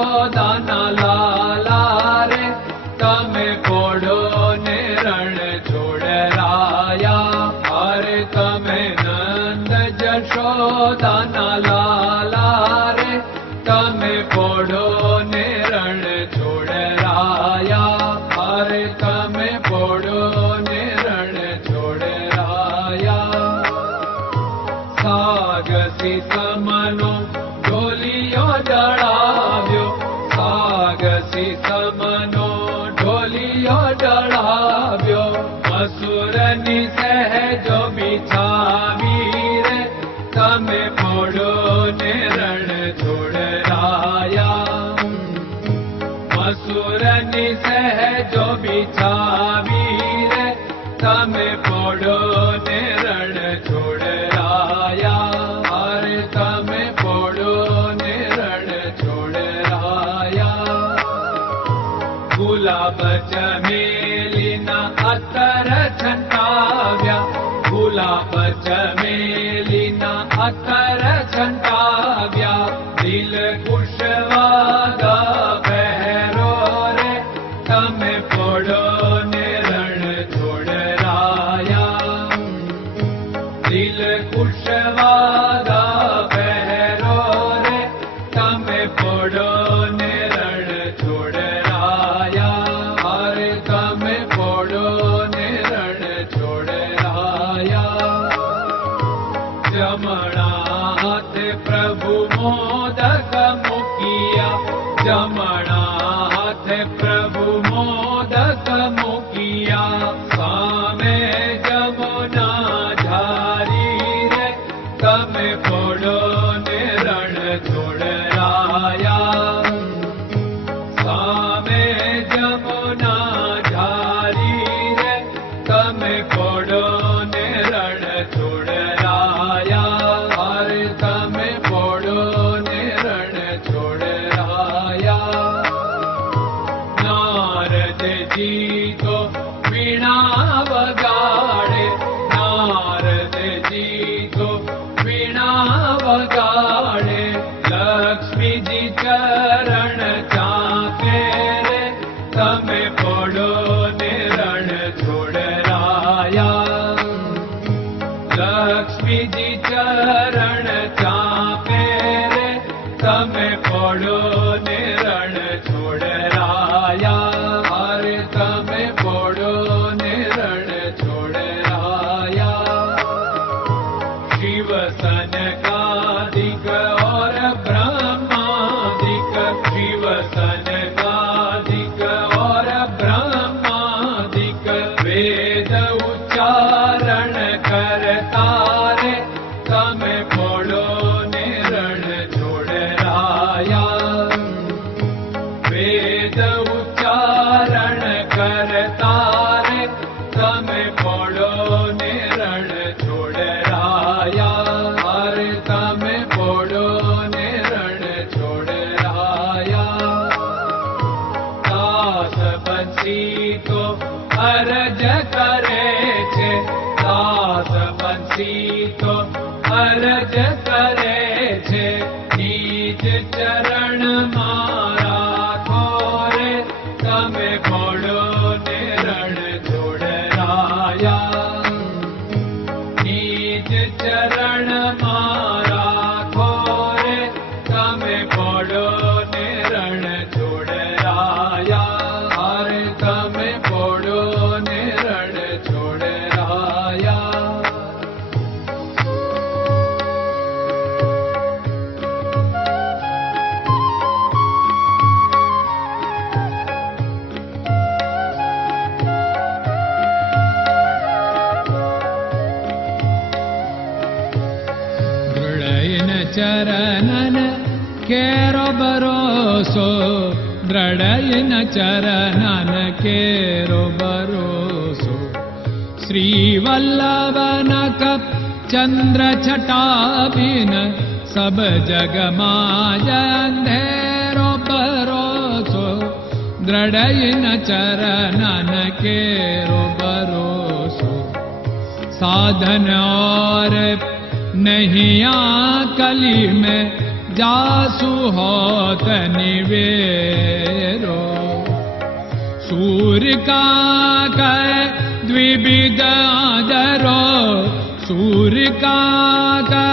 જશોદાના લાલા રે તમે પોડો ને રણ છોડરાયા. અરે તમે નંદ જશોદાના લાલા રે તમે પોડો ને રણ છોડરાયા. અરે તમે પોડો ને રણ છોડરાયા. સાગસી સમનો ઢોલિયો ડળાવ્યો, સાગસી સમનો ઢોલિયો ડળાવ્યો. મસૂરની સહેજો બિછાવી રે તમે પોડો ને રણ છોડરાયા. મસૂરની સહેજો બિછાવી રે તમે પોડો ને રણ છોડરાયા. અરે તમે પોડો ને રણ છોડરાયા. ગુલાબ ચમેલીના અત્તર છંટાવ્યા, ગુલાબ ચમેલીના અત્તર છંટાવ્યા. દિલ કુશવાદા પહેરો રે તમે પોડો ને રણ છોડરાયા. દિલ કુશવાદા પહેરો રે તમે પોડો ને રણ છોડરાયા. અરે તમે પોડો ને રણ છોડરાયા. જમણા હાથે પ્રભુ મોદક મૂકિયા, જમણા હાથે પ્રભુ મોદક મૂકિયા. સામે જમુના ઝારી રે તમે પોડો ને રણ છોડરાયા. સામે જમુના ઝારી રે તમે પોડો ને રણ છોડરાયા. અરે તમે પોડો ને રણ છોડરાયા. નારદજી તો વીણા વગાડે, નારદજી તો વીણા વગાડે. લક્ષ્મીજી ચરણ ચાકે રે તમે પોડો ને રણ છોડરાયા. લક્ષ્મીજી ચરણ ચાપે રે તમે પોડો ને રણ છોડરાયા. અરે તમે પોડો ને રણ છોડરાયા. શિવ સનકાદિક और ब्रह्मादिक, शिव सनकादिक और ब्रह्मादिक. वेद उच्चारण करता रे તમે પોડો ને રણ છોડરાયા. વેદ ઉચ્ચારણ કરતા રે તમે પોડો ને રણ છોડરાયા. અરે તમે પોડો ને રણ છોડરાયા. દાસ બંસી તો અરજ કરે છે, દાસ બંસી તો અરજ કરે છે. નીચ ચરણ મારા ખોરે તમે પોડો ને રણ છોડરાયા. નીચ ચરણ મારા ખોરે તમે પોડો ને રણ છોડરાયા. અરે તમે પોડો ને રણ છોડરાયા. ચરણન કેરો ભરોસો, દ્રઢયન ચરણન કેરો ભરોસો. શ્રી વલ્લભન કપ ચંદ્ર છટાબિન સબ જગમાં અંધેરો ભરોસો. દ્રઢયન ચરણન કેરો ભરોસો. साधन और नहीं कली में जासु होत निवेरो सूर्य का कै द्विविध आदरो सूर्य का कै